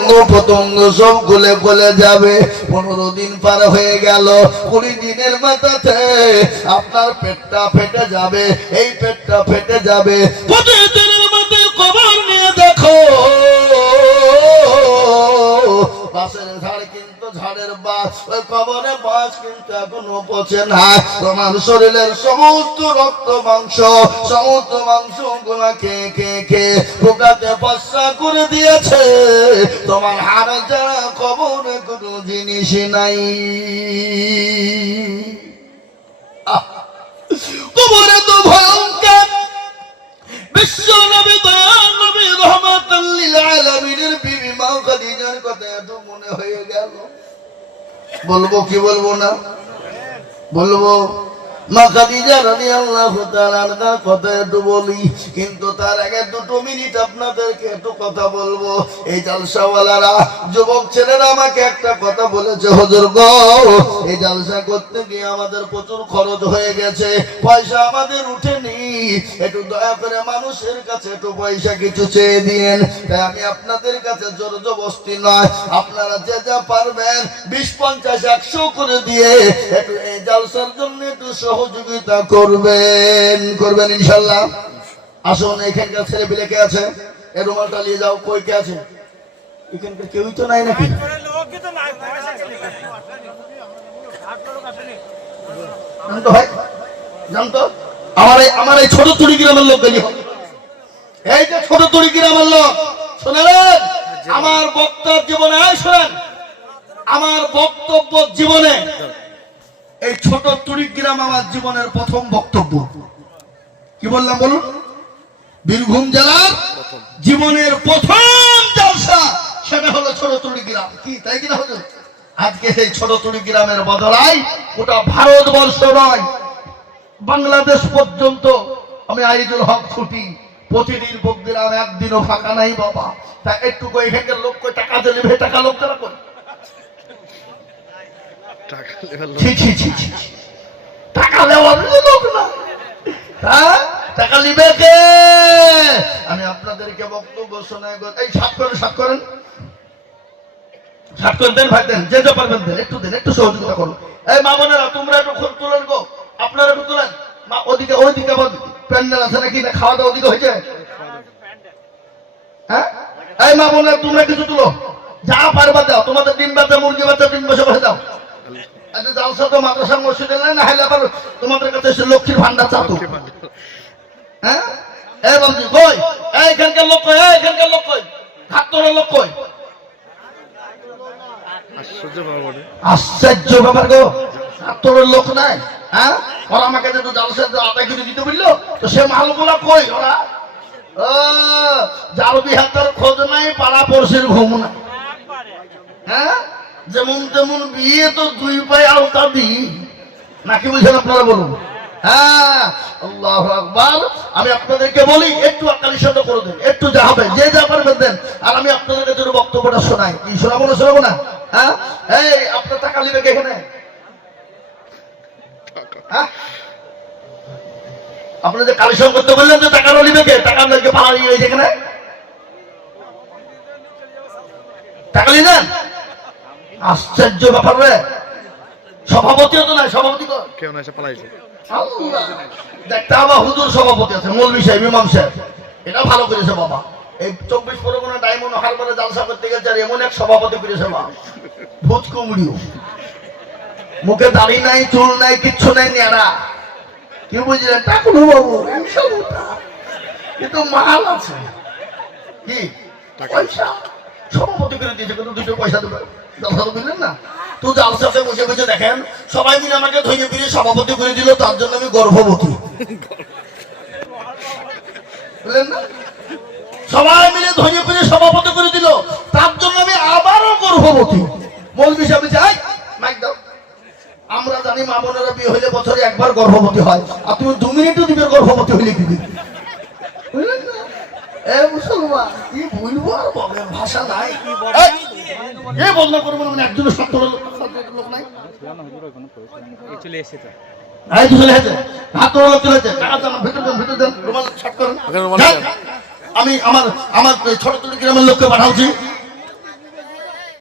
অঙ্গ প্রত্যঙ্গ সব গুলে গলে যাবে। পনেরো দিন পার হয়ে গেল, কুড়ি দিনের মাথাতে আপনার পেটটা ফেটে যাবে, এই পেটটা ফেটে যাবে। কবর নিয়ে দেখো। ওই কবরে বাস কিন্তু এখনও পচে না তোমার শরীরের সমস্ত রক্ত, মাংস, সমস্ত মাংসগুলা খেয়ে খেয়ে খেয়ে পোকাতে করে দিয়েছে। তোমার হাড় যারা কবরে কোনো জিনিস নাই। কবরে তো ভয়ঙ্কর। বিশ্ব নবী, দয়াল নবী, রহমাতাল আলামিনের বিবি মা খাদিজার কথা এত মনে হয়ে গেল। বলব কি বলব না? বলব আমাদের প্রচুর খরচ হয়ে গেছে, পয়সা আমাদের উঠেনি। একটু দয়া করে মানুষের কাছে একটু পয়সা কিছু চেয়ে দিন তাই আমি আপনাদের কাছে জোর জবস্তি নয়, আপনারা যে যা পারবেন, বিশ, পঞ্চাশ, একশো করে দিয়ে একটু এই জালসার জন্য একটু সহযোগিতা করবেন করবেন ইনশাল্লাহ। আসুন এখানকার ছেলে পিলে কে আছে? এ রুমালটা নিয়ে যাও কই কে আছে? এখানকার কেউই তো নাই নাকি? জানতো ভাই? জানতো? আমার এই আমার এই ছোট তুড়ি গ্রামের লোক গেলি এই যে ছোট তুড়ি গ্রামের লোক শোনেন? আমার বক্তব্য জীবনে শোনেন। আমার বক্তব্য জীবনে এই ছোট তুড়ি গ্রাম আমার জীবনের প্রথম বক্তব্য। কি বললাম বলুন? বীরভূম জেলার জীবনের প্রথম জলসা, সেটা হলো ছোট তুড়ি গ্রাম। কি, তাই কিনা হলো? আজকে সেই ছোট তুড়ি গ্রামের বদলাই ওটা ভারতবর্ষ নয়। বাংলাদেশ পর্যন্ত আমি আইজুল হক ছুটি, প্রতিদিন বকদিরাম একদিনও ফাঁকা নাই বাবা। তা একটু লোক কই টাকা দিলে টাকা লোক তারা কই? টাকা লোক। না। হ্যাঁ? টাকা নিবে কে? আমি আপনাদেরকে বক্তব্য শোনায় সাত করেন সাত করেন। খাওয়া দাওয়া ওদিকে হ্যাঁ? এই যা পারবা দাও। তোমাদের ডিম বাচ্চা, মুরগি বাচ্চা, ডিম বসে বসে দাও। আচ্ছা জালসা তো মাদ্রাসা মসজিদে নাই না হলে আবার তোমাদের কাছে এসে লক্ষ্মীর ভান্ডার চাতো হ্যাঁ? এই বলছি কই? এই এখানকার লোক কই? এই এখানকার লোক কই? হাত তোলার লোক কই? আশ্চর্য ব্যাপার। গো হাত লোক নাই হ্যাঁ? ওরা আমাকে যে একটু জালসা আদায় করে দিতে বলল তো সে মালগুলা কই ওরা? ও জাল বিহাতের খোঁজ নাই পাড়া পড়শির ঘুম নাই। হ্যাঁ? যেমন তেমন বিয়ে তো দুই পায়ে আলতা দিই নাকি বুঝেন আপনারা বলুন? হ্যাঁ যা যে আর আমি আপনাদের না, শোনাবো না? হ্যাঁ? আপনার টাকা কে এখানে? হ্যাঁ? যে কালেকশন করতে বললেন যে টাকা নিবে কে? টাকা পাড়া নিয়ে হয়েছে এখানে টাকা নিয়ে নেন আশ্চর্য ব্যাপার রে। সভাপতিও তো নাই সভাপতি কেউ না এসে পালাইছে। দেখতে আবার হুজুর সভাপতি আছে মৌলবি সাহেব ইমাম সাহেব। এটা ভালো করেছে বাবা। এই চব্বিশ পরগনা ডায়মন্ড হারবারে জালসা করতে গেছে আর এমন এক সভাপতি করেছে বাবা ভূত কুমড়িও। মুখে দাড়ি নাই চুল নাই কিচ্ছু নাই নেড়া কি বুঝলেন টাকুনু বাবু কিন্তু মাল আছে। কি? পয়সা। সভাপতি করে দিয়েছে, কিন্তু দুটো পয়সা দেবে বুঝলেন না? তো জালসাতে বসে বসে দেখেন, সবাই মিলে আমাকে ধৈর্য ফিরে সভাপতি করে দিল, তার জন্য আমি গর্ভবতী। না? সবাই মিলে ধৈর্য ফিরে সভাপতি করে দিল, তার জন্য আমি আবারও গর্ভবতী। মৌলবি সাহেব যাই আমরা জানি মা বোনেরা বিয়ে হইলে বছরে একবার গর্ভবতী হয়। আর তুমি দু মিনিটও দিবে গর্ভবতী হইলে কি দিবে। এ মুসলমান কি বলব আর ভাষা নাই। এই, এ বন্ধ করব মানে একজনের সত্য লোক নাই। চলে চলে হাত চলে টাকা ভিতর দেন ভিতর দেন রুমাল শর্ট করেন। ওখানে রুমাল যান। দেন। আমি আমার আমার ছোট ছোট গ্রামের লোককে পাঠাচ্ছি।